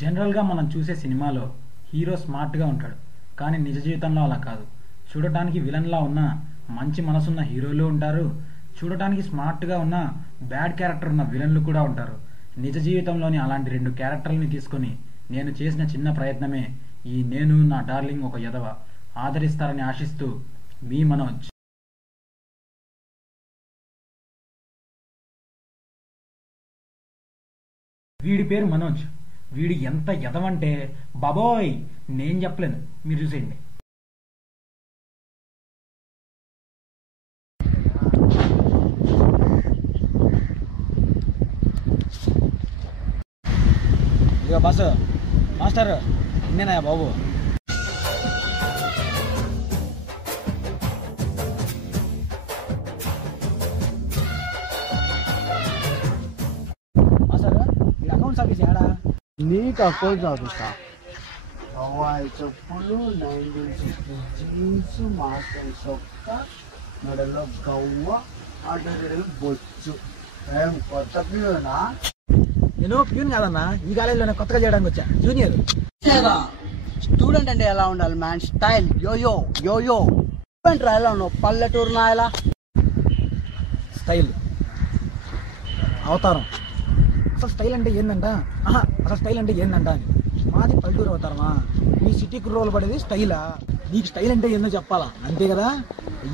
జనరల్గా మనం చూసే సినిమాలో హీరో స్మార్ట్గా ఉంటాడు, కానీ నిజ జీవితంలో అలా కాదు. చూడటానికి విలన్లా ఉన్న మంచి మనసున్న హీరోలు ఉంటారు, చూడటానికి స్మార్ట్గా ఉన్న బ్యాడ్ క్యారెక్టర్ ఉన్న విలన్లు కూడా ఉంటారు. నిజ జీవితంలోని అలాంటి 2 క్యారెక్టర్లని తీసుకొని నేను చేసిన చిన్న ప్రయత్నమే ఈ నేను నా డార్లింగ్ ఒక ఎదవ. ఆదరిస్తారని ఆశిస్తూ మీ మనోజ్. వీడి పేరు మనోజ్. వీడి ఎంత ఎదవంటే బాబోయ్ నేను చెప్పలేను, మీరు చూసేయండి. ఇక బస్ మాస్టర్ ఇన్నేనా బాబు? మాస్టర్ మీ అకౌంట్ సర్వీస్ ఏడా? నీకు అకౌంట్ ఆఫీసా? హవాయి చెప్పులు, 1960 జీన్స్, మాస్టర్ చొక్క, మెడలో గవ్వ, అడ్డగడలు బొచ్చు. ఏం కొత్త ప్యూనా? నేను ప్యూన్ కాదన్నా, ఈ కాలేజీలో కొత్తగా చేయడానికి వచ్చా, జూనియర్. స్టూడెంట్ అంటే ఎలా ఉండాలి man? Style yo yo yo yo. Student ఎలా ఉన్నావు? పల్లెటూరు నాయలా స్టైల్, అవతారం. అసలు స్టైల్ అంటే ఏందంట? అసలు స్టైల్ అంటే ఏందంట అని. మాది పల్లెటూరు అవతారమా? మీ సిటీకి రోల్ పడేది స్టైలా? నీకు స్టైల్ అంటే ఏందో చెప్పాలా, అంతే కదా?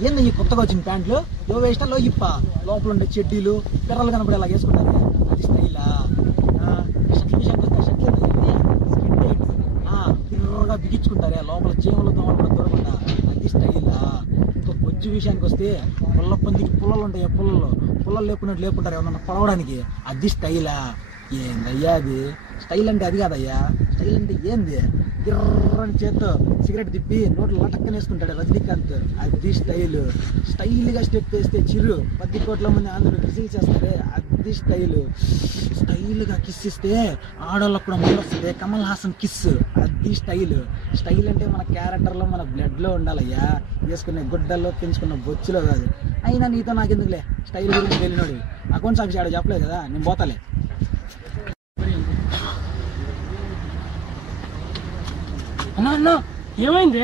ఏంది ఈ కొత్తగా వచ్చిన ప్యాంట్లు? లో వేస్టా లో ఇప్ప, లోపల ఉండే చెడ్డీలు పిర్రలు కనపడే అలా వేసుకుంటారు, అది స్టైలా? షర్ట్ల విషయానికి వస్తే షర్ట్లు స్కిన్ టైట్ పిర్రగా బిగించుకుంటారే, లోపల చీమలు దోమలు కూడా దొరకకుండా, అది స్టైలా? ఇంకా బొజ్జు విషయానికి వస్తే పుల్ల పందికి పుల్లలు ఉంటాయి, పుల్లలు లేపునట్టు లేపుంటారు ఏమన్నా పొడవడానికి, అది స్టైలా? ఏందయ్యా అది స్టైల్ అంటే? అది కాదయ్యా, స్టైల్ అంటే ఏంది? గిర్రని చేత్తో సిగరెట్ తిప్పి నోట్లు లటక్కని వేసుకుంటాడు రజనీకాంత్, అది స్టైల్. స్టైల్గా స్టెప్ వేస్తే చిరు 10 కోట్ల మంది అందరూ విజిల్ చేస్తారే, అది స్టైల్. స్టైల్గా కిస్ ఇస్తే ఆడవాళ్ళకు కూడా ముందు వస్తుంది, కమల్ హాసన్ కిస్, అది స్టైల్. స్టైల్ అంటే మన క్యారెక్టర్లో మన బ్లడ్లో ఉండాలయ్యా, వేసుకునే గుడ్డల్లో పెంచుకున్న బొచ్చులో కాదు. అయినా నీతో నాకెందుకులే స్టైల్ గురించి వెళ్ళినోడు. అకౌంట్స్ ఆఫీస్ ఆడ చెప్పలేదు కదా, నేను పోతాలే. అన్నా అన్నా ఏమైంది?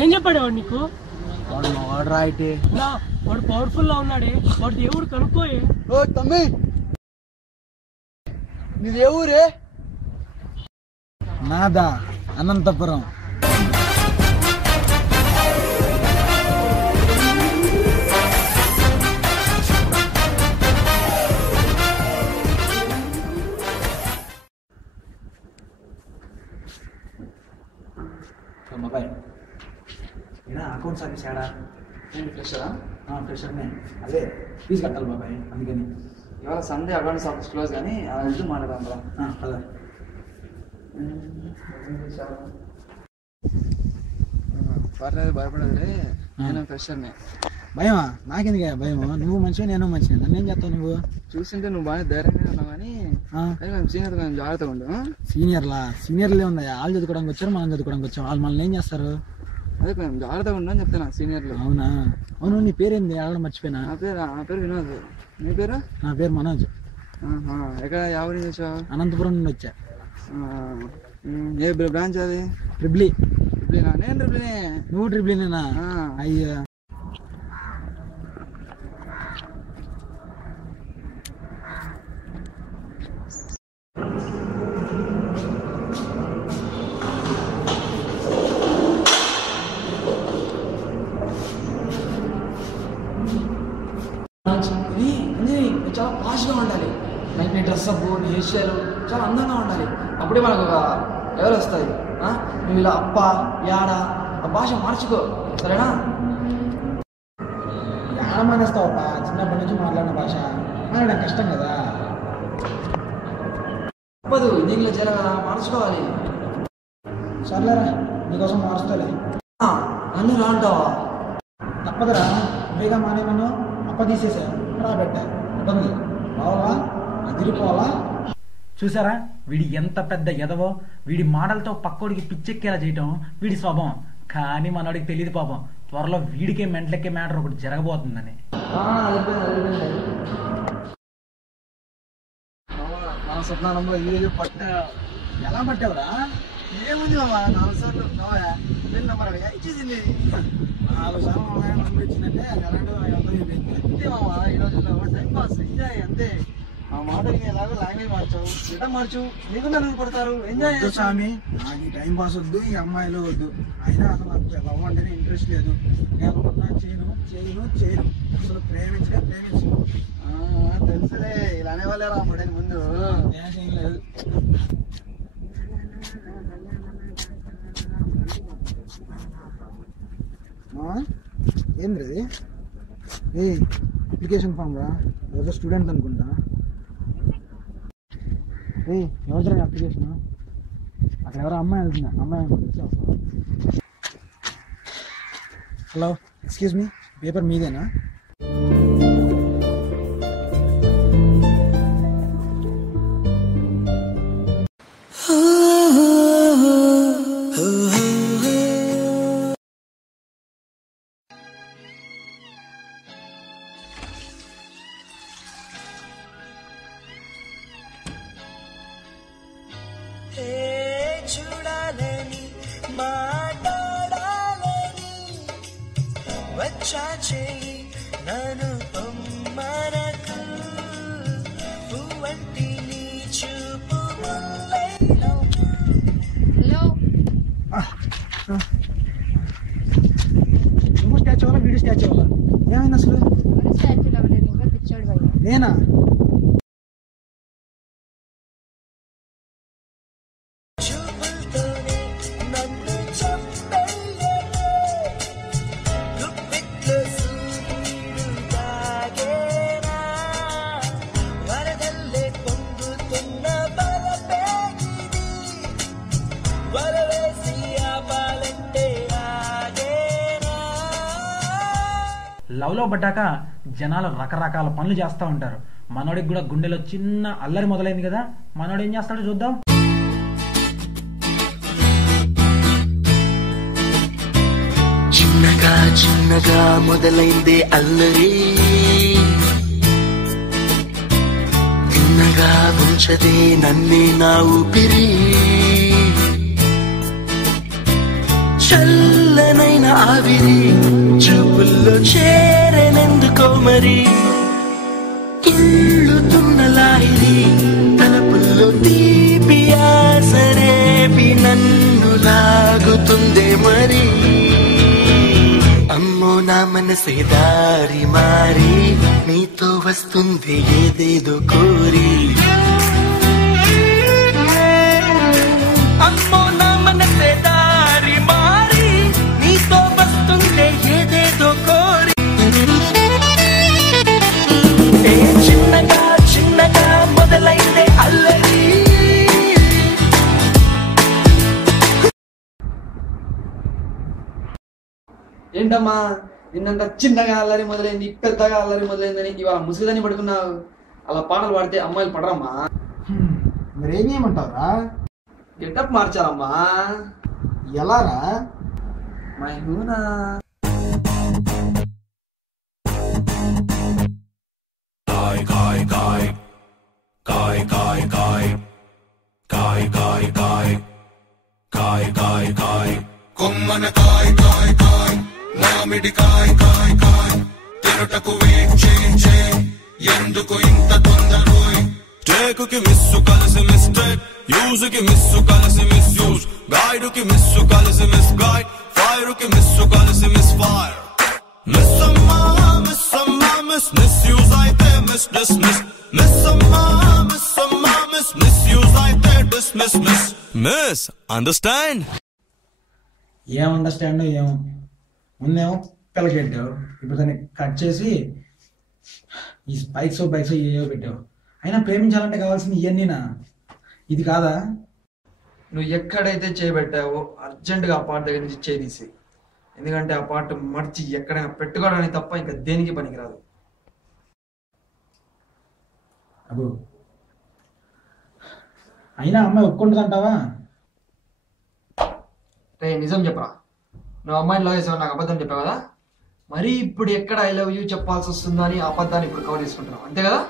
ఏం చెప్పాడు వాడు నీకు? వాడు రైట్. వాడు పవర్ఫుల్ లా ఉన్నాడే, వాడు దేవుడు కనుక్కోయే. ఓ తమ్మి, నీది ఏ ఊరే? నాదా అనంతపురం. బాబాయ్ అకౌంట్ సర్వీస్ ఏడా? ఫ్రెషరా? ఫ్రెషర్నే, అదే ఫీజు కట్టాలి బాబాయ్, అందుకని. ఇవాళ సండే అకౌంట్స్ ఆఫీస్ క్లోజ్ కానీ వెళ్తూ మాట్లాడదాం రా. అదే పర్లేదు, భయపడదులే, నేను ఫ్రెషర్నే. భయమా? నాకెందుకు భయమా? నువ్వు మంచిగా నేను మంచిగా, నన్ను ఏం చేస్తావు నువ్వు? చూస్తుంటే నువ్వు బాగా ధైర్యంగా ఉన్నావు కానీ సీనియర్ కొంచెం జాగ్రత్తగా ఉండు. సీనియర్లే ఉన్నాయా? వాళ్ళు చదువుకోవడానికి వచ్చారు, మనం చదువుకోవడానికి వచ్చాం, వాళ్ళు మనల్ని ఏం చేస్తారు? అదే కొంచెం జాగ్రత్తగా ఉండు అని చెప్తాను సీనియర్లు. అవునా? అవును, నీ పేరేంది? అడగడం మర్చిపోయినా. నా పేరు వినోద్. నీ పేరు? నా పేరు మనోజ్. ఎక్కడ ఎవరి నుంచి వచ్చావు? అనంతపురం నుండి వచ్చా. ఏ బ్రాంచ్ అది? ట్రిబ్లీ. ట్రిబ్లీనా? నేను ట్రిబ్లీనే. నువ్వు ట్రిబ్లీనేనా? అయ్యా చాలా పాష్గా ఉండాలి. నీ డ్రెస్ అప్, నీ హెయిర్ స్టైల్ చాలా అందంగా ఉండాలి. అప్పుడే మనకు ఒక లెవెల్ వస్తుంది. నువ్వు ఇలా అప్ప యాడ ఆ భాష మార్చుకో, సరేనా? యాడ మానేస్తావప్ప, చిన్నప్పటి నుంచి మాట్లాడిన భాష మాట్లాడడం కష్టం కదా. తప్పదు, దీనిలో చేర కదా, మార్చుకోవాలి. సర్లేరా, నీకోసం మారుస్తాలే. అన్నీ రా అంటావా? తప్పదురా, బేగా మానేమను అప్ప తీసేసా రాబెట్టా ఇబ్బంది రావాలా, అదిరిపోవాలా. చూసారా వీడి ఎంత పెద్ద ఎదవో? వీడి మాటలతో పక్కోడికి పిచ్చెక్కేలా చేయటం వీడి స్వభావం. కానీ మనోడికి తెలియదు పాపం, త్వరలో వీడికే మెంటలెక్కే మ్యాటర్ ఒకటి జరగబోతుందని. మన స్వప్నానంలో ఈరోజు ఎలా పట్టావురా? ఏముంది మామ 4 సార్లు నెంబర్ ఇచ్చేసింది. 4 సార్లు నంబర్ ఇచ్చిందంటే అది ఎలాంటిదో నాకు అర్థమైపోయింది. అంతే మామ, ఈ రోజుల్లో టైం పాస్ ఎంజాయ్ అంతే. ఆ మాట వినేలాగా లాంగ్వేజ్ మార్చావు, రిటర్న్ మార్చు, నీకు నన్ను కొడతారు. ఎంజాయ్ వద్దు స్వామి, నాకు ఈ టైం పాస్ వద్దు, ఈ అమ్మాయిలు వద్దు. అయినా అసలు నాకు లవ్ అంటేనే ఇంట్రెస్ట్ లేదు. నేను చేయను అసలు ప్రేమించు. తెలుసులే, ఇలా అనేవాళ్ళే రా మొదటి ముందు. నేను చేయలేదు. ఏంద్రది? ఏ అప్లికేషన్ ఫామ్ రా, ఏదో స్టూడెంట్ అనుకుంటా. ఏ ఎవరిదా అప్లికేషన్? అక్కడ ఎవరో అమ్మాయి వెళ్తున్నా, అమ్మాయి అనుకుంటా. హలో, ఎక్స్క్యూజ్ మీ, పేపర్ మీదేనా? చూడాలని మాట్లాడాలని వచ్చా చేయి నన్ను పొమ్మనకు పువ్వంటి నీ చూపు ముల్లైలో. హలో నువ్వు స్టాచ్యూ వల్ల వీడియో స్టాచ్యూ వల్ల ఏమైంది అసలు? ఎవరు స్టాచ్యూలో అవ్వలేదు, నువ్వే పిచ్చోడు భయ్యా. నేనా? చూపులతోనే నన్ను చంపేయలే గుప్పిట్లో సూర్యుడు దాగేనా వరదల్లే పొంగుతున్న బలపేగిది వలవేసి ఆపాలంటే ఆగేనా. లవ్లో పడ్డాక జనాలు రకరకాల పనులు చేస్తూ ఉంటారు. మనోడికి కూడా గుండెలో చిన్న అల్లరి మొదలైంది కదా, మనోడు ఏం చేస్తాడో చూద్దాం. చిన్నగా చిన్నగా మొదలైందే అల్లరి తిన్నగా ఉంచదే నన్నే నా ఊపిరి చల్లనైన ఆవిరి చూపుల్లో చేరనెందుకో మరి తుళ్ళుతున్న లాహిరి తలపుల్లో తీపి ఆసరేపి నన్ను లాగుతుందే మరి అమ్మో నా మనసే దారి మారి నీతో వస్తుంది ఏదేదో కోరి అమ్మో నా మనసే దారి మారి నీతో వస్తుంది ఏదేదో కోరి ఏ చిన్నగా చిన్నగా మొదలైందే అల్లరి. ఏంటమ్మా నిన్నంత చిన్నగా అల్లరి మొదలైంది, పెద్దగా అల్లరి మొదలైందని ఇవాళ ముసుగుదని పడుకున్నావు. అలా పాటలు పాడితే అమ్మాయిలు పడరమ్మా. మరి ఏం చేయమంటావురా? గెటప్ మార్చాలమ్మా. ఎలారా? మై హూనా కొమ్మన కాయ్ కాయ్ కాయ్ మామిడి కాయ్ కాయ్ కాయ్ తిరుటకు వేచే ఎందుకు ఇంత తొందరోయ్ టేకుకి మిస్సు కలిసి మిస్టేక్ యూజ్కి మిస్సు కలిసి మిస్ యూజ్ గైడుకి మిస్సు కలిసి మిస్ గైడ్ ఫైర్కి మిస్సు కలిసి మిస్ ఫైర్ మిస్ అమ్మా మిస్ యూజ్ అయితే మిస్ డిస్మిస్ మిస్ అమ్మా మిస్ యూజ్ అయితే డిస్మిస్ మిస్ అండర్స్టాండ్. ఏం అండర్స్టాండ్ ఏమో. ముందేమో పిల్లకెట్టావు, ఇప్పుడు దాన్ని కట్ చేసి ఈ బైక్స్ ఏవో పెట్టావు. అయినా ప్రేమించాలంటే కావాల్సింది ఇవన్నీనా? ఇది కాదా? నువ్వు ఎక్కడైతే చేయబెట్టావో అర్జెంటుగా ఆ పాట దగ్గర నుంచి చేసి, ఎందుకంటే ఆ పాట మర్చి ఎక్కడైనా పెట్టుకోవడానికి తప్ప ఇంకా దేనికి పనికిరాదు. అబ్బో, అయినా అమ్మాయి ఒప్పుకుంటుందంటావా? రే నిజం చెప్పరా, నువ్వు అమ్మాయిని లవ్ చేసావు, నాకు అబద్ధం చెప్పావు కదా. మరి ఇప్పుడు ఎక్కడ ఐ లవ్ యూ చెప్పాల్సి వస్తుందా అని అబద్ధాన్ని ఇప్పుడు కవర్ చేసుకుంటున్నావు, అంతే కదా?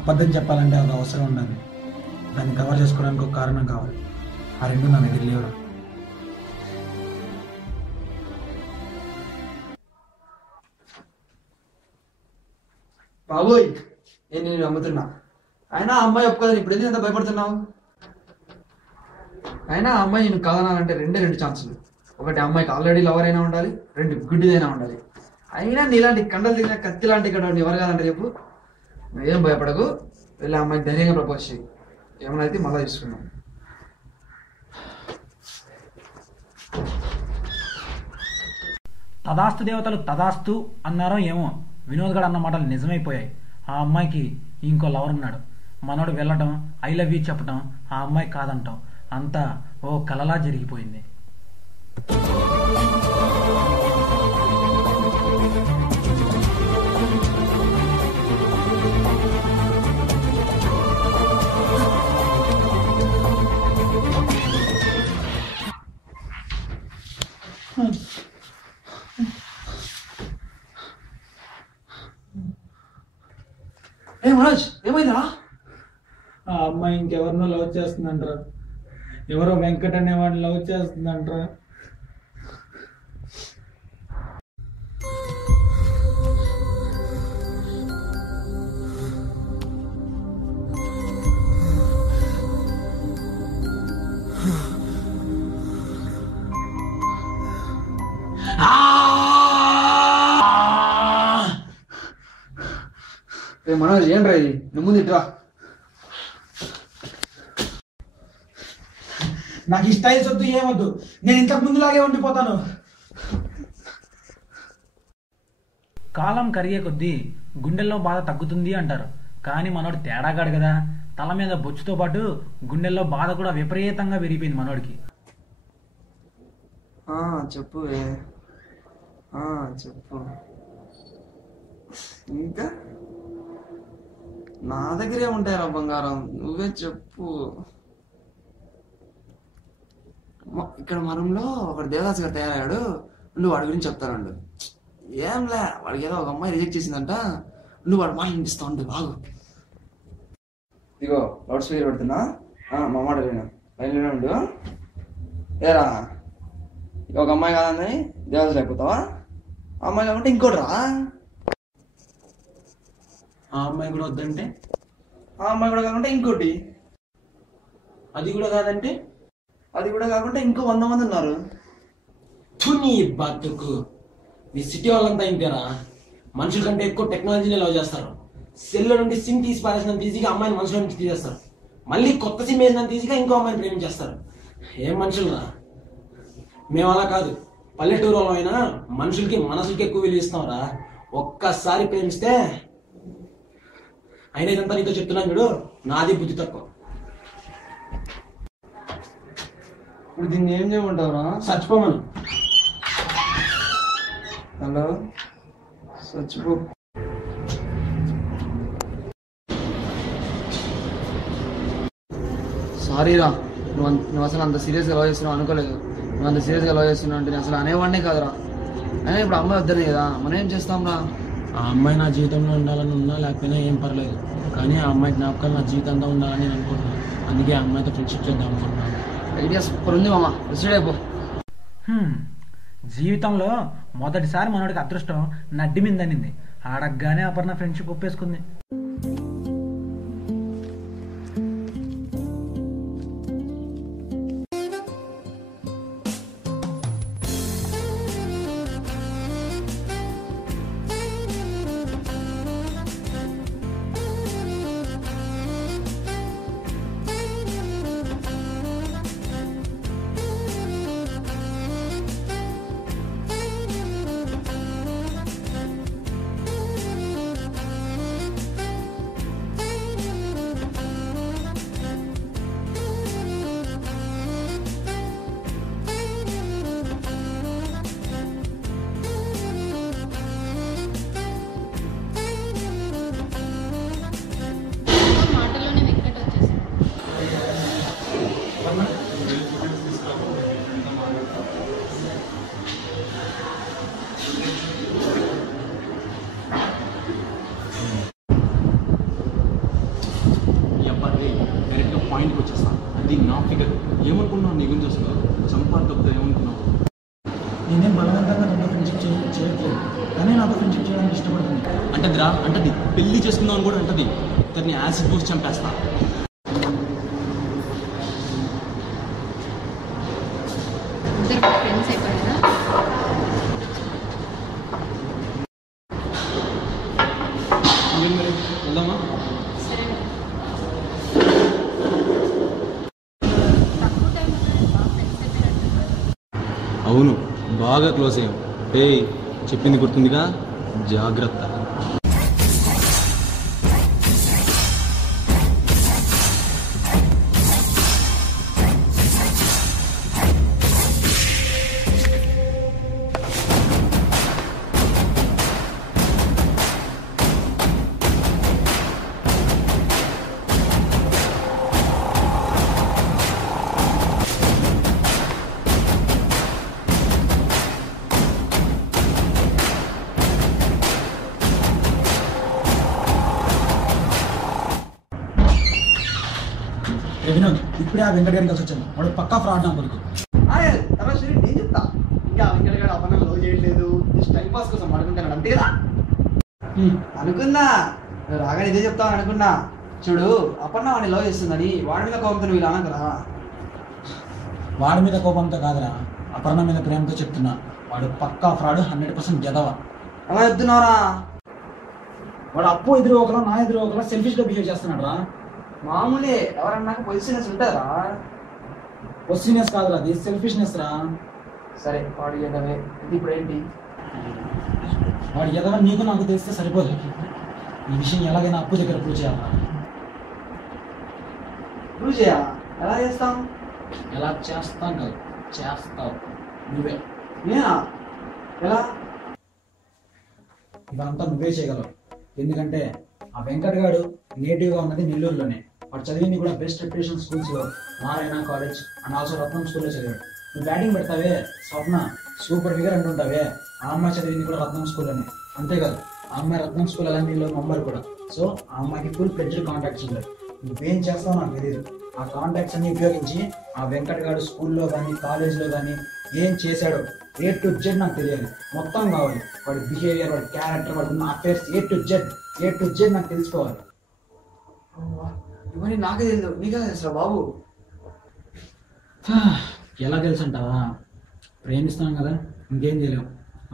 అబద్ధం చెప్పాలంటే ఒక అవసరం ఉండాలి. దాన్ని కవర్ చేసుకోవడానికి ఒక కారణం కావాలి. ఆ రెండు నా దగ్గర లేవురా. బాబోయ్ నేను నమ్ముతున్నా. అయినా ఆ అమ్మాయి ఒప్పుకోదని ఇప్పుడు ఎందుకు ఎంత భయపడుతున్నావు? అయినా ఆ అమ్మాయి నేను కాదనాలంటే రెండు ఛాన్సులు. ఒకటి అమ్మాయికి ఆల్రెడీ లవర్ అయినా ఉండాలి, రెండు గుడ్డిదైనా ఉండాలి. అయినా నీలాంటి కండలు తిరిగిన కత్తి లాంటి ఇక్కడ ఎవరు కాదంటే చెప్పు. ఏం భయపడకు, వెళ్ళి ఆ అమ్మాయికి ధైర్యంగా ప్రపోజ్ చేయి. ఏమైనా అయితే మళ్ళీ చూసుకున్నాం. తదాస్తు దేవతలు తదాస్తు అన్నారో ఏమో, వినోద్ గడ్ అన్న మాటలు నిజమైపోయాయి. ఆ అమ్మాయికి ఇంకో లవర్ ఉన్నాడు. మనోడు వెళ్ళటం, ఐ లవ్ యూ చెప్పటం, ఆ అమ్మాయి కాదంటాం, అంతా ఓ కలలా జరిగిపోయింది. ఏ మనోజ్ ఏమైందా? ఆ అమ్మాయి ఇంకెవరినో లవ్ చేస్తుందంటారా, ఎవరో వెంకట్ అనేవాడిని లవ్ చేస్తుందంటారా. ఏ మనోజ్ ఏంట్రా ఇది? నువ్వు ముందు ఇట్రా. నాకు ఈ స్టైల్స్ వద్దు, ఏమొద్దు, నేను ఇంతకు ముందులాగే ఉండిపోతాను. కాలం కరిగే కొద్దీ గుండెల్లో బాధ తగ్గుతుంది అంటారు. కానీ మనోడు తేడాగాడు కదా, తల మీద బొచ్చుతో పాటు గుండెల్లో బాధ కూడా విపరీతంగా పెరిగిపోయింది మనోడికి. చెప్పు చెప్పు. ఇంకా నా దగ్గరే ఉంటాయిరా బంగారం, నువ్వే చెప్పు. ఇక్కడ మా రూమ్లో ఒకటి దేవదాస్ గారు తయారయ్యాడు, నువ్వు వాడి గురించి చెప్తానండు. ఏంలే, వాడికి ఏదో ఒక అమ్మాయి రిజెక్ట్ చేసిందంట, నువ్వు వాడు మాట వినిపిస్తా ఉండు బాగు. ఇగో లౌడ్ స్పీకర్ పెడుతున్నా, మా మాట లైన్లోనే ఉండు. ఏరా ఒక అమ్మాయి కాదని దేవదాస్ అయిపోతావా? అమ్మాయి కాకుంటే ఇంకోటి రా. ఆ అమ్మాయి కూడా వద్దంటే? ఆ అమ్మాయి కూడా కాకుంటే ఇంకోటి. అది కూడా కాదంటే? అది కూడా కాకుండా ఇంకో 100 మంది ఉన్నారు. నీ బతుకు, మీ సిటీ వాళ్ళంతా ఇంతేనా? మనుషుల కంటే ఎక్కువ టెక్నాలజీని లవ్ చేస్తారు. సెల్లో నుండి సిమ్ తీసి పారేసినంత ఈజీగా అమ్మాయిని మనుషుల నుంచి తీసేస్తారు. మళ్ళీ కొత్త సిమ్ వేసినంత ఈజీగా ఇంకో అమ్మాయిని ప్రేమించేస్తారు. ఏం మనుషులరా? మేము అలా కాదు, పల్లెటూరు అయినా మనుషులకి మనసులకి ఎక్కువ విలువ ఇస్తాంరా. ఒక్కసారి ప్రేమిస్తే. అయినా ఇదంతా నీతో చెప్తున్నాను చూడు, నాది బుద్ధి తక్కువ. ఇప్పుడు దీన్ని ఏం చేయమంటావురా? చచ్చిపోమను. హలో, చచ్చిపో. సారీరా, నువ్వు అసలు అంత సీరియస్గా లవ్ చేస్తున్నావు అనుకోలేదు. నువ్వు అంత సీరియస్గా లవ్ చేస్తున్నావు అంటే నేను అసలు అనేవాడినే కాదురా. అయినా ఇప్పుడు అమ్మాయి వద్దనే కదా, మనం ఏం చేస్తాంరా? ఆ అమ్మాయి నా జీవితంలో ఉండాలని ఉన్నా లేకపోయినా ఏం పర్లేదు, కానీ ఆ అమ్మాయి జ్ఞాపకాలు నా జీవితంలో ఉండాలని నేను అనుకుంటున్నాను. అందుకే ఆ అమ్మాయితో ఫ్రెండ్షిప్ చేద్దాం అనుకుంటున్నాను. ఐడియా సూపర్ ఉంది మామ, డిసైడ్ అయిపో. జీవితంలో మొదటిసారి మనోడికి అదృష్టం నడ్డి మీద అనింది. అడగగానే అపర్ణ ఫ్రెండ్షిప్ ఒప్పేసుకుంది. మాటలోనే వెంకట్ వచ్చేసాడు. డైరెక్ట్గా పాయింట్ అది నా ఫిగర్. ఏమనుకున్నావు నీ గురించి అసలు? సంపార్ తప్పితే ఏమనుకున్నావు? నేనేం బలవంతంగా నాతో ఫ్రెండ్షిప్ చేయట్లేదు, కానీ నాతో ఫ్రెండ్షిప్ చేయడానికి ఇష్టపడుతుంది. అంటదిరా, అంటది. పెళ్లి చేసుకుందాం అని కూడా అంటది. తనని యాసిడ్ పోసి చంపేస్తా. ఇద్దరు ఫ్రెండ్స్ అయిపోయారా? మరి వెళ్దామా? సరే. తక్కువ టైంలో బాగా ఫ్రెండ్స్ అయిపోయారు. అవును, బాగా క్లోజ్ అయ్యాం. చెప్పింది గుర్తుందిగా, జాగ్రత్త. వినోద్, ఇప్పుడే ఆ వెంకట గారికి కలిసి వచ్చాను. వాడు పక్కా ఫ్రాడ్ నా కొడుకు. తర్వాత సరే నేను చెప్తా. ఇంకా వెంకటగాడు అపన్న లవ్ చేయట్లేదు, జస్ట్ టైం పాస్ కోసం అనుకుంటాను అంతే కదా. అనుకున్నా రాగానే ఇదే చెప్తాను అనుకున్నా. చూడు, అపన్న వాడిని లవ్ చేస్తుందని వాడి మీద కోపంతో నువ్వు ఇలా అనకరా. వాడి మీద కోపంతో కాదురా, అపర్ణ మీద ప్రేమతో చెప్తున్నా. వాడు పక్కా ఫ్రాడ్, 100% జదవ. ఎలా చెప్తున్నారా? వాడు అప్పు ఎదురు ఒకలా, నా ఎదురు ఒకలా సెల్ఫిష్ గా బిహేవ్ చేస్తున్నాడు రా. మామూలే, ఎవరన్నాక పొజిషన్స్ ఉంటుందా? పొసినెస్ కాదురా, అది సెల్ఫిష్నెస్ రా. సరే వాడు ఎదవే, ఇప్పుడు ఏంటి? వాడు ఎదవ నీకు నాకు తెలిస్తే సరిపోదు. ఈ విషయం ఎలాగైనా అప్పు దగ్గర ప్రూవ్ చేయాలా. ప్రూవ్ చేయాలా? ఎలా చేస్తాం? ఎలా చేస్తాం కాదు, చేస్తావు నువ్వే. నేనా? ఎలా? ఇదంతా నువ్వే చేయగలవు. ఎందుకంటే ఆ వెంకట్ గాడు నేటివ్గా ఉన్నది నెల్లూరులోనే. వాడు చదివింది కూడా బెస్ట్ రెప్యుటేషన్ స్కూల్స్లో, నారాయణ కాలేజ్ అండ్ ఆల్సో రత్నం స్కూల్లో చదివాడు. నువ్వు బ్యాటింగ్ పెడతావే, స్వప్న సూపర్ ఫిగర్ అంటుంటావే, ఆ అమ్మాయి చదివింది కూడా రత్నం స్కూల్లోనే. అంతేకాదు, ఆ అమ్మాయి రత్నం స్కూల్ అలాంటిలో మెంబర్ కూడా. సో ఆ అమ్మాయికి ఫుల్ ఫ్లెడ్జ్డ్ కాంటాక్ట్స్ ఉంటాయి. నువ్వేం చేస్తావో నాకు తెలియదు. ఆ కాంటాక్ట్స్ అన్ని ఉపయోగించి ఆ వెంకట్ గారు స్కూల్లో కానీ కాలేజ్లో కానీ ఏం చేశాడో A to Z నాకు తెలియాలి, మొత్తం కావాలి. వాడి బిహేవియర్, వాడి క్యారెక్టర్, వాడి ఉన్న అఫేర్స్ A to Z నాకు తెలుసుకోవాలి. ఇవన్నీ నాకే తెలియదు, నీకే తెలుసా బాబు? ఎలా తెలుసు అంటావా? ప్రేమిస్తాను కదా, ఇంకేం తెలియవు.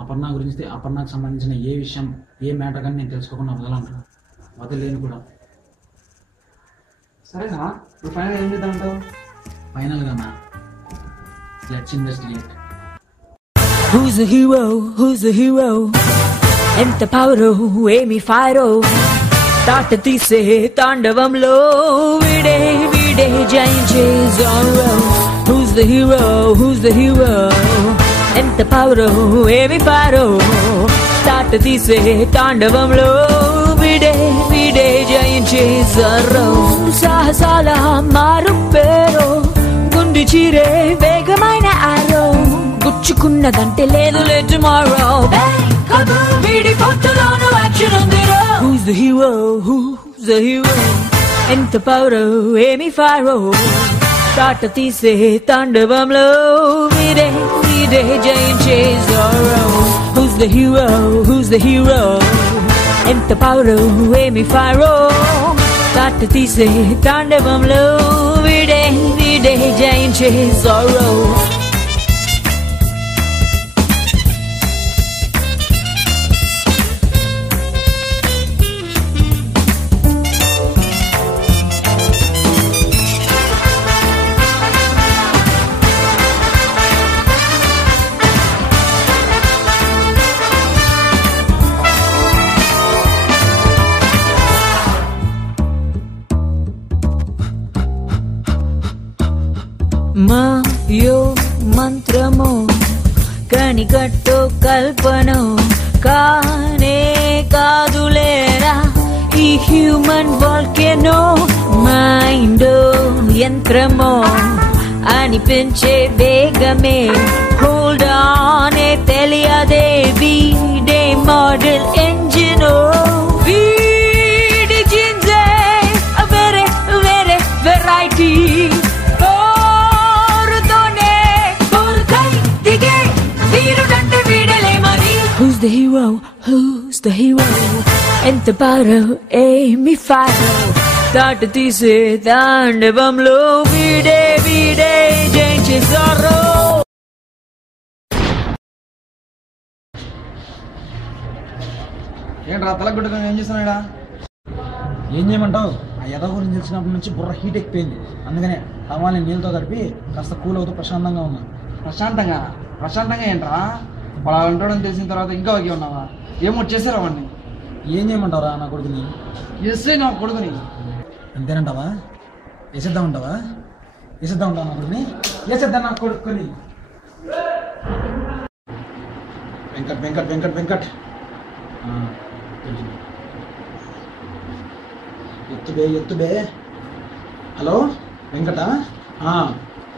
అపర్ణ గురించి, అపర్ణకు సంబంధించిన ఏ విషయం, ఏ మ్యాటర్ కానీ నేను తెలుసుకోకుండా వదలంటాను, వదలేను కూడా. సరేనా, ఇప్పుడు ఫైనల్ ఏం చేద్దామంటావు? ఫైనల్గా నా let's investigate. Who's the hero? Who's the hero? ఎంత పవరో ఏమి ఫైరో తాట తీసే తాండవంలో వీడే వీడే జయించే Zoro. Who's the hero? Who's the hero? ఎంత పవరో ఏమి ఫైరో తాట తీసే తాండవంలో వీడే వీడే జయించే జోరో. సాహసాల మారు పేరో గుండి చీరే వేగమైన ఆరో గుచ్చుకున్నదంటే లేదు లేదు టుమారో. వీడి పొట్టులోను action ఉందిరో. Who's the hero? Who's the hero? ఎంత పవరో ఏమి ఫైరో తాట తీసే తాండవంలో వీడే వీడే జయించే Zoro. Who's the hero? Who's the hero? ఎంత పవరో ఏమి ఫైరో తాట తీసే తాండవంలో వీడే వీడే జయించే జోరో. మాయో మంత్రమో కనికట్టో కల్పనో కానే కాదులేరా ఈ హ్యూమన్ వాల్కెనో. మైండో యంత్రమో అనిపించే వేగమే హోల్డ్ ఆన్ తెలియదే వీడే మోడల్ ఎంజినో. వీడి జీన్సే వేరే వేరే వెరైటీ the hero. ఎంత పారో ఏమి ఫారో దాట తీసే తాండవంలో వీడే వీడే జయించేసారో. ఏంట్రా తలగొట్టుకొని ఏం చేస్తున్నాడా? ఏం చేయమంటావు? ఆ ఎద గురించి తెలిసినప్పటి నుంచి బుర్ర హీట్ ఎక్కిపోయింది. అందుకనే హవాని నీళ్ళతో కలిపి కాస్త కూల్ అవుతూ ప్రశాంతంగా ఉన్నా. ప్రశాంతంగా ఏంట్రా? వాడు అలా ఉంటాడని తెలిసిన తర్వాత ఇంకా ఒకే ఉన్నావా? ఏమో చేశారా వాడిని? ఏం చేయమంటావురా నా కొడుకుని? ఎస్ఐ నా కొడుకుని అంతేనంటావా? వేసేద్దామంటావా? వేసేద్దామంటావా నా కొడుకుని? వేసేద్దాం నా కొడుకుని. వెంకట్ వెంకట్ వెంకట్ వెంకట్ ఎత్తుబే. హలో వెంకట?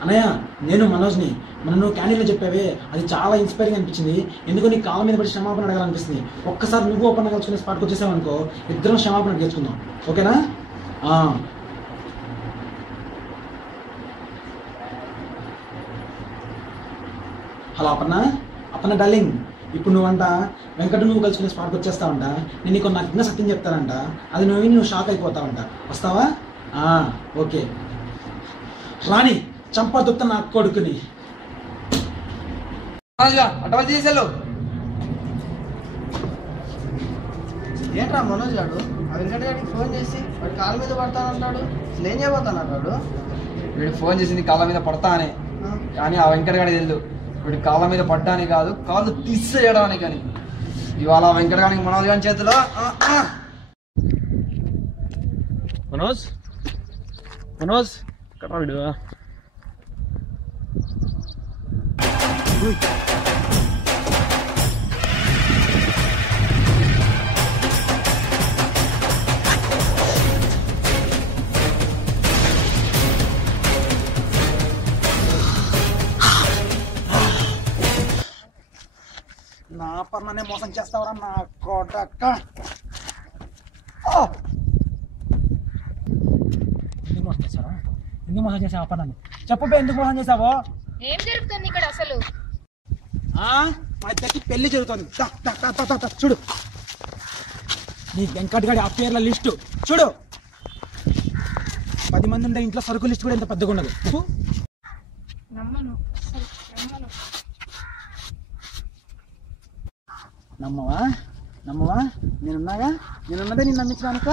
అన్నయ్య నేను మనోజ్ని. మన నువ్వు క్యాంటీన్లో చెప్పావే అది చాలా ఇన్స్పైరింగ్ అనిపించింది. ఎందుకో నీ కాళ్ళ మీద పడి క్షమాపణ అడగాలనిపిస్తుంది. ఒక్కసారి నువ్వు ఓపెన్ కలుసుకునే స్పాట్కి వచ్చేసావు అనుకో, ఇద్దరం క్షమాపణ నేర్చుకుందాం. ఓకేనా? హలో అపర్ణ డార్లింగ్, ఇప్పుడు నువ్వంట వెంకట నువ్వు కలుసుకునే స్పాట్కి వచ్చేస్తావంట. నేను నీకు నాకు చిన్న సత్యం చెప్తానంట. అది నువ్వు షాక్ అయిపోతావంట. వస్తావా? ఓకే. రాణి చంపదుత్త నా కొడుకుని. అటవా చేసేళ్ళు. ఏంట్రా మనోజ్ గారు ఆ వెంకట గారికి ఫోన్ చేసి వాడి కాళ్ళ మీద పడతానంటాడు. అసలు ఏం చేయబోతానంటాడు? వీడు ఫోన్ చేసింది కాళ్ళ మీద పడతా అని, కానీ ఆ వెంకటగాడి తెలుసు వీడు కాళ్ళ మీద పడ్డానికి కాదు, కాళ్ళు తీసేయడానికి. కానీ ఇవాళ వెంకటగానికి మనోజ్ గారి చేతిలో. మనోజ్ ఎక్కడ వీడు? నా అపర్ణనే మోసం చేస్తావరా నా కొడక? ఎందుకు మోసం చేశావా? ఎందుకు మోసం చేసావు అపర్ణని? చెప్పు, ఎందుకు మోసం చేసావో? ఏం జరుగుతుంది ఇక్కడ అసలు? మా ఇద్దరికి పెళ్లి జరుగుతుంది. చూడు నీ వెంకట్ గారి అఫేర్ల లిస్టు చూడు. 10 మంది ఉండే ఇంట్లో సరుకు లిస్ట్ కూడా ఎంత పెద్దగా ఉండదు. నమ్మవా? నేనున్నదే నేను నమ్మించడానిక?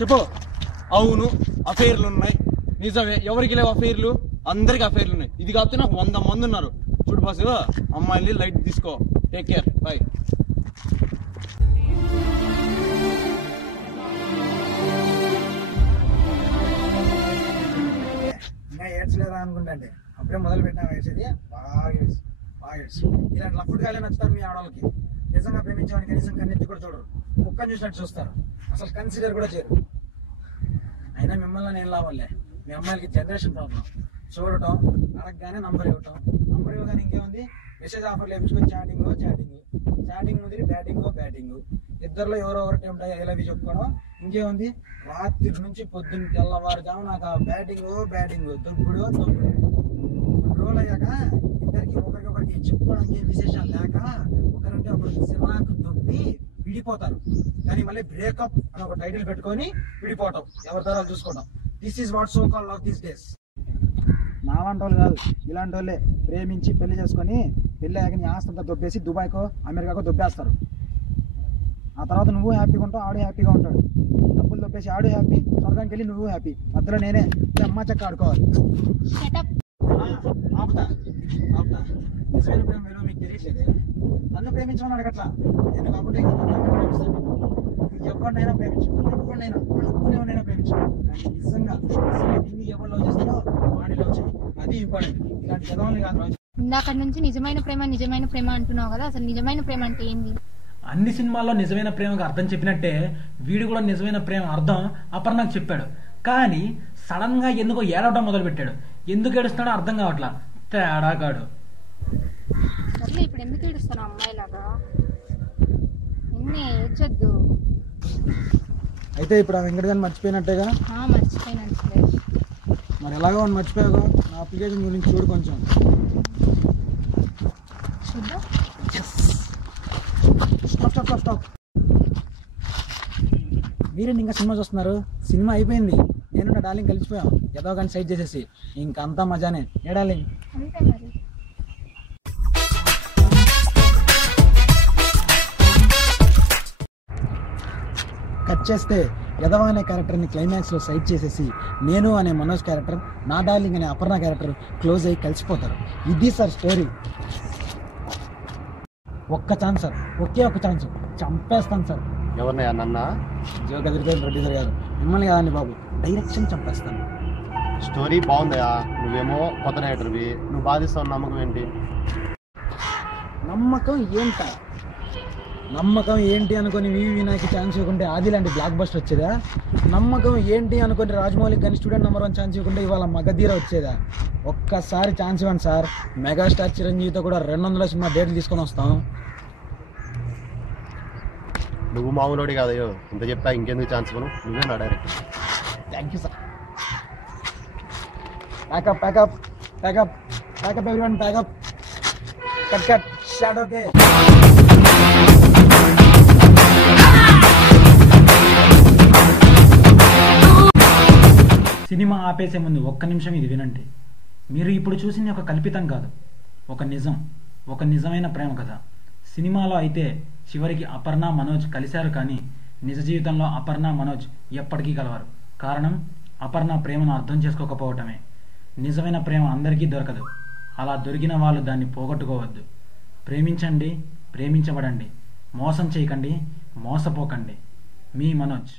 చెప్పు. అవును, అఫైర్లు ఉన్నాయి. నిజమే. ఎవరికి లేవు అఫైర్లు? అందరికి అఫైర్లు ఉన్నాయి. ఇది కాకపోతే నాకు 100 మంది ఉన్నారు. చూడు బాసు, అమ్మాయిని లైట్ తీసుకో. Take care, bye. ఇంకా ఏడ్చలేదా అనుకుంటా. అప్పుడే మొదలు పెట్టినా ఏడ్చేది. బాగా ఏడ్చి ఇలాంటి లప్పుడు కాలే నచ్చుతారు మీ ఆడవాళ్ళకి. నిజంగా ప్రేమించేవాడిని కనీసం కన్నెత్తి కూడా చూడరు. కుక్కని చూసినట్టు చూస్తారు. అసలు కన్సిడర్ కూడా చేయరు. అయినా మిమ్మల్ని నేను లావాలే. మీ అమ్మాయిలకి జనరేషన్ ప్రాబ్లం. చూడటం, అడగగానే నంబర్ ఇవ్వగానే ఇంకేముంది, మెసేజ్ ఆఫర్లు వేయించుకొని చాటింగ్ ముదిరి బ్యాటింగ్. ఇద్దరులో ఎవరో ఒకరు టెంప్ట్ అయ్యి ఐ లవ్ యూ చెప్పుకోవడం. ఇంకేముంది, రాత్రి నుంచి పొద్దున్న తెల్లవారుజాము నాకు ఆ బ్యాటింగ్ దొబ్బుడు. 2 రోజులు అయ్యాక ఇద్దరికి ఒకరికొకరికి చెప్పుకోవడానికి ఏం విశేషాలు లేక ఒకరంటే ఒకరికి సిరాకు దొబ్బి విడిపోతారు. కానీ మళ్ళీ బ్రేకప్ అని ఒక టైటిల్ పెట్టుకొని విడిపోవటం, ఎవరి తరాలు చూసుకోవడం. This is what so call love these days. నాలాంటి వాళ్ళు కాదు, ఇలాంటి వాళ్ళే ప్రేమించి పెళ్లి చేసుకొని పెళ్లి అయ్యాక నీ ఆస్తి అంతా దొబ్బేసి దుబాయ్కో అమెరికాకో దొబ్బేస్తారు. ఆ తర్వాత నువ్వు హ్యాపీగా ఉంటావు, ఆడు హ్యాపీగా ఉంటాడు. డబ్బులు దొబ్బేసి ఆడు హ్యాపీ, స్వర్గానికి వెళ్ళి నువ్వు హ్యాపీ. మధ్యలో నేనే అమ్మ చెక్క ఆడుకోవాలి. ఆపుతా. నిజమైన ప్రేమ విలువ మీకు తెలియట్లేదే. నన్ను ప్రేమించమని అడగట్లా. నేను కాకుండా ఎవరినైనా ప్రేమించు, ఎవరినైనా ప్రేమించు. నిజంగా నిన్ను ఎవరు లవ్ చేస్తారో వాడిని లవ్ చేయి. అది ఇంపార్టెంట్. ఇలాంటి చదవాలి కాదు. ఇందాక నుంచి నిజమైన ప్రేమ అంటున్నావు కదా, అసలు నిజమైన ప్రేమ అంటే ఏంది? అన్ని సినిమాల్లో నిజమైన ప్రేమకు అర్థం చెప్పినట్టే వీడు కూడా నిజమైన ప్రేమ అర్థం అపర్ణకు చెప్పాడు. కానీ సడన్ గా ఎందుకో ఏడవడం మొదలు పెట్టాడు. ఎందుకు ఏడుస్తాడో అర్థం కావట్లా. తేడాగాడు. అసలు ఇప్పుడు ఎందుకు ఏడుస్తాను అమ్మాయిలాగా? నిన్నే ఏడ్చొద్దు. అయితే ఇప్పుడు ఆ వెంకటగారిని మర్చిపోయినట్టేగా? మర్చిపోయినట్లే. మరి ఎలాగో అని మర్చిపోయావు. నా అప్లికేషన్ గురించి చూడు కొంచెం. చూద్దాం. స్టాప్. మీరేంటి ఇంకా సినిమా చూస్తున్నారు? సినిమా అయిపోయింది. నేను నా డార్లింగ్ కలిసిపోయాం. ఏదో కానీ సైడ్ చేసేసి ఇంకంతా మజానే. ఏ డార్లింగ్? అంతే మరి. కట్ చేస్తే యదవ అనే క్యారెక్టర్ని క్లైమాక్స్లో సైడ్ చేసేసి నేను అనే మనోజ్ క్యారెక్టర్, నా డార్లింగ్ అనే అపర్ణ క్యారెక్టర్ క్లోజ్ అయ్యి కలిసిపోతారు. ఇది సార్ స్టోరీ. ఒక్క ఛాన్స్ సార్, ఒకే ఒక్క ఛాన్స్. చంపేస్తాను సార్. ఎవరినయ్యా? నన్న జోక్ ఎదిరిపోయింది ప్రొడ్యూసర్ గారు. మిమ్మల్ని కాదండి బాబు, డైరెక్షన్ చంపేస్తాను. స్టోరీ బాగుందయా, నువ్వేమో కొత్త రైటర్వి, నువ్వు బాధిస్తావు. నమ్మకం ఏంటి? నమ్మకం ఏంటి అనుకుని వినాయకి ఛాన్స్ ఇవ్వకుంటే ఆది లాంటి బ్లాక్ బస్టర్ వచ్చేదా? నమ్మకం ఏంటి అనుకుని రాజమౌళి కానీ స్టూడెంట్ నెంబర్ 1 ఛాన్స్ ఇవ్వకుంటే ఇవాళ మగధీర వచ్చేదా? ఒక్కసారి ఛాన్స్ ఇవ్వండి సార్. మెగాస్టార్ చిరంజీవితో కూడా 200 సినిమా డేట్లు తీసుకొని వస్తాం. నువ్వు మామూలుడి కాదయ్యో, ఇంత చెప్పా ఇంకెందుకు ఛాన్స్ ఇవ్వను? నువ్వే నా director. Thank you sir. Pack up everyone, pack up. Cut shot. Okay. Cinema ఆపేసే ముందు ఒక్క నిమిషం ఇది వినండి. మీరు ఇప్పుడు చూసింది ఒక కల్పితం కాదు, ఒక నిజం, ఒక నిజమైన ప్రేమ కథ. సినిమాలో అయితే చివరికి అపర్ణ మనోజ్ కలిశారు, కానీ నిజ జీవితంలో అపర్ణ మనోజ్ ఎప్పటికీ కలవరు. కారణం అపర్ణ ప్రేమను అర్థం చేసుకోకపోవటమే. నిజమైన ప్రేమ అందరికీ దొరకదు. అలా దొరికిన వాళ్ళు దాన్ని పోగొట్టుకోవద్దు. ప్రేమించండి, ప్రేమించబడండి. మోసం చేయకండి, మోసపోకండి. మీ మనోజ్.